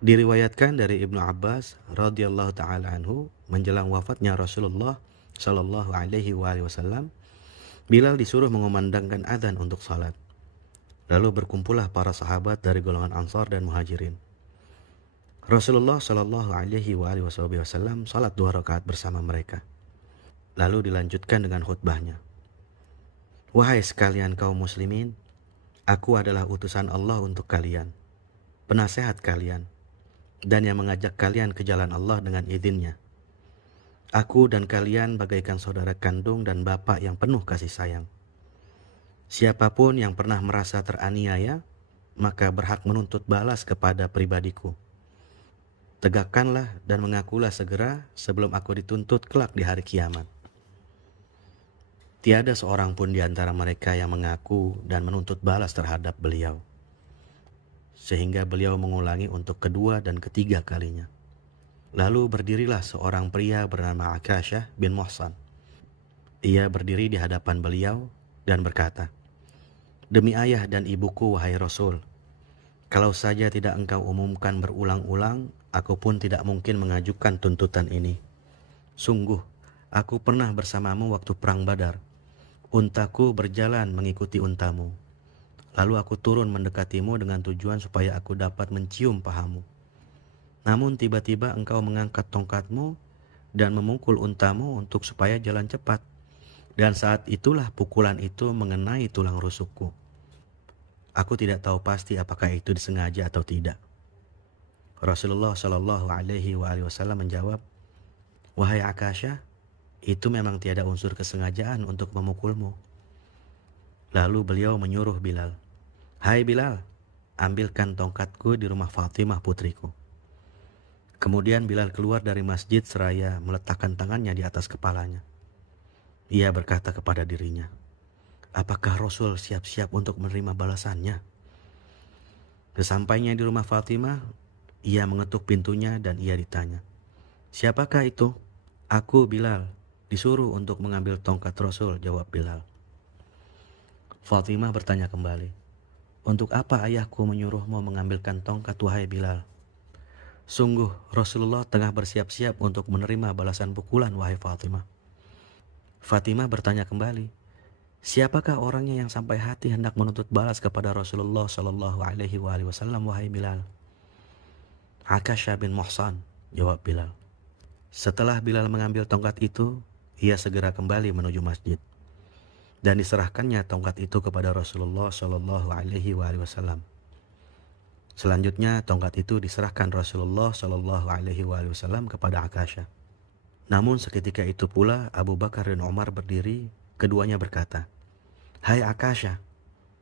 Diriwayatkan dari Ibnu Abbas radhiyallahu taala anhu, menjelang wafatnya Rasulullah shallallahu alaihi wasallam, Bilal disuruh mengumandangkan adzan untuk salat. Lalu berkumpullah para sahabat dari golongan Ansar dan Muhajirin. Rasulullah shallallahu alaihi wasallam salat 2 rakaat bersama mereka. Lalu dilanjutkan dengan khutbahnya. Wahai sekalian kaum muslimin, aku adalah utusan Allah untuk kalian, penasehat kalian, dan yang mengajak kalian ke jalan Allah dengan izinnya. Aku dan kalian bagaikan saudara kandung dan bapak yang penuh kasih sayang. Siapapun yang pernah merasa teraniaya, maka berhak menuntut balas kepada pribadiku. Tegakkanlah dan mengakulah segera sebelum aku dituntut kelak di hari kiamat. Tiada seorang pun di antara mereka yang mengaku dan menuntut balas terhadap beliau, sehingga beliau mengulangi untuk kedua dan ketiga kalinya. Lalu berdirilah seorang pria bernama Akasyah bin Muhsan. Ia berdiri di hadapan beliau dan berkata, "Demi ayah dan ibuku, wahai Rasul, kalau saja tidak engkau umumkan berulang-ulang, aku pun tidak mungkin mengajukan tuntutan ini. Sungguh, aku pernah bersamamu waktu perang Badar. Untaku berjalan mengikuti untamu. Lalu aku turun mendekatimu dengan tujuan supaya aku dapat mencium pahamu. Namun tiba-tiba engkau mengangkat tongkatmu dan memukul untamu untuk supaya jalan cepat. Dan saat itulah pukulan itu mengenai tulang rusukku. Aku tidak tahu pasti apakah itu disengaja atau tidak." Rasulullah Shallallahu alaihi wasallam menjawab, "Wahai Akasyah, itu memang tiada unsur kesengajaan untuk memukulmu." Lalu beliau menyuruh Bilal, "Hai Bilal, ambilkan tongkatku di rumah Fatimah putriku." Kemudian Bilal keluar dari masjid seraya meletakkan tangannya di atas kepalanya. Ia berkata kepada dirinya, "Apakah Rasul siap-siap untuk menerima balasannya?" Sesampainya di rumah Fatimah, ia mengetuk pintunya dan ia ditanya, "Siapakah itu?" "Aku Bilal, disuruh untuk mengambil tongkat Rasul," jawab Bilal. Fatimah bertanya kembali, "Untuk apa ayahku menyuruhmu mengambilkan tongkat, wahai Bilal?" "Sungguh Rasulullah tengah bersiap-siap untuk menerima balasan pukulan, wahai Fatimah." Fatimah bertanya kembali, "Siapakah orangnya yang sampai hati hendak menuntut balas kepada Rasulullah Shallallahu alaihi wasallam, wahai Bilal?" "Akasyah bin Muhsan," jawab Bilal. Setelah Bilal mengambil tongkat itu, ia segera kembali menuju masjid dan diserahkannya tongkat itu kepada Rasulullah Shallallahu alaihi wasallam. Selanjutnya tongkat itu diserahkan Rasulullah Shallallahu alaihi wasallam kepada Akasyah. Namun seketika itu pula Abu Bakar dan Umar berdiri, keduanya berkata, "Hai Akasyah,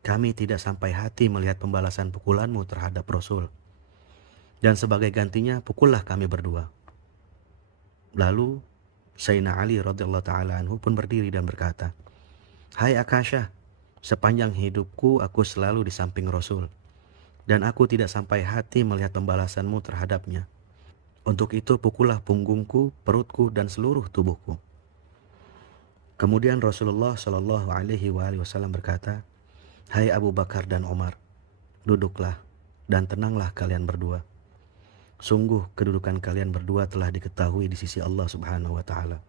kami tidak sampai hati melihat pembalasan pukulanmu terhadap Rasul. Dan sebagai gantinya pukullah kami berdua." Lalu Sayyidina Ali radhiyallahu taala anhu pun berdiri dan berkata, "Hai Akasyah, sepanjang hidupku aku selalu di samping Rasul, dan aku tidak sampai hati melihat pembalasanmu terhadapnya. Untuk itu pukullah punggungku, perutku, dan seluruh tubuhku." Kemudian Rasulullah Shallallahu alaihi wasallam berkata, "Hai Abu Bakar dan Umar, duduklah dan tenanglah kalian berdua. Sungguh kedudukan kalian berdua telah diketahui di sisi Allah Subhanahu wa taala."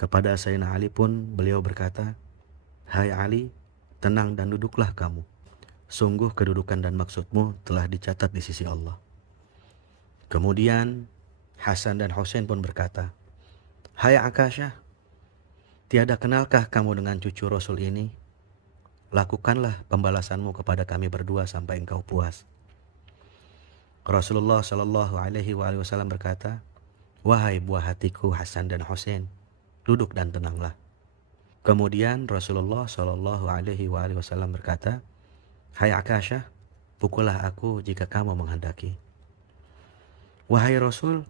Kepada Sayyidina Ali pun beliau berkata, "Hai Ali, tenang dan duduklah kamu. Sungguh kedudukan dan maksudmu telah dicatat di sisi Allah." Kemudian Hasan dan Husain pun berkata, "Hai Akasyah, tiada kenalkah kamu dengan cucu Rasul ini? Lakukanlah pembalasanmu kepada kami berdua sampai engkau puas." Rasulullah Shallallahu alaihi wasallam berkata, "Wahai buah hatiku Hasan dan Husain, duduk dan tenanglah." Kemudian Rasulullah Shallallahu alaihi wasallam berkata, "Hai Akasyah, pukullah aku jika kamu menghendaki." "Wahai Rasul,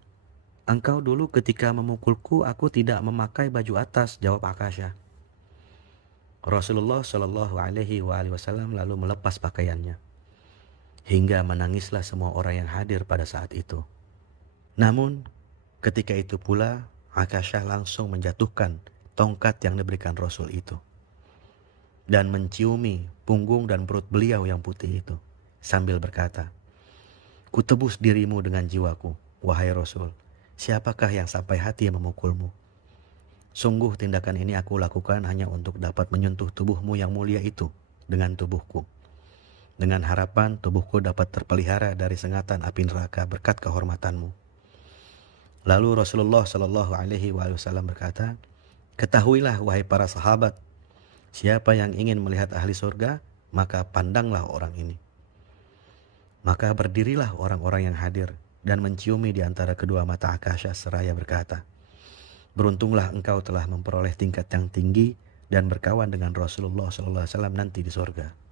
engkau dulu ketika memukulku aku tidak memakai baju atas," jawab Akasyah. Rasulullah Shallallahu alaihi wasallam lalu melepas pakaiannya, hingga menangislah semua orang yang hadir pada saat itu. Namun ketika itu pula Akasyah langsung menjatuhkan tongkat yang diberikan Rasul itu dan menciumi punggung dan perut beliau yang putih itu sambil berkata, Kutebus dirimu dengan jiwaku, wahai Rasul. Siapakah yang sampai hati memukulmu? Sungguh tindakan ini aku lakukan hanya untuk dapat menyentuh tubuhmu yang mulia itu dengan tubuhku. Dengan harapan tubuhku dapat terpelihara dari sengatan api neraka berkat kehormatanmu. Lalu Rasulullah Shallallahu Alaihi Wasallam berkata, ketahuilah wahai para sahabat, siapa yang ingin melihat ahli surga, maka pandanglah orang ini. Maka berdirilah orang-orang yang hadir dan menciumi di antara kedua mata Akasya seraya berkata, beruntunglah engkau telah memperoleh tingkat yang tinggi dan berkawan dengan Rasulullah SAW nanti di surga.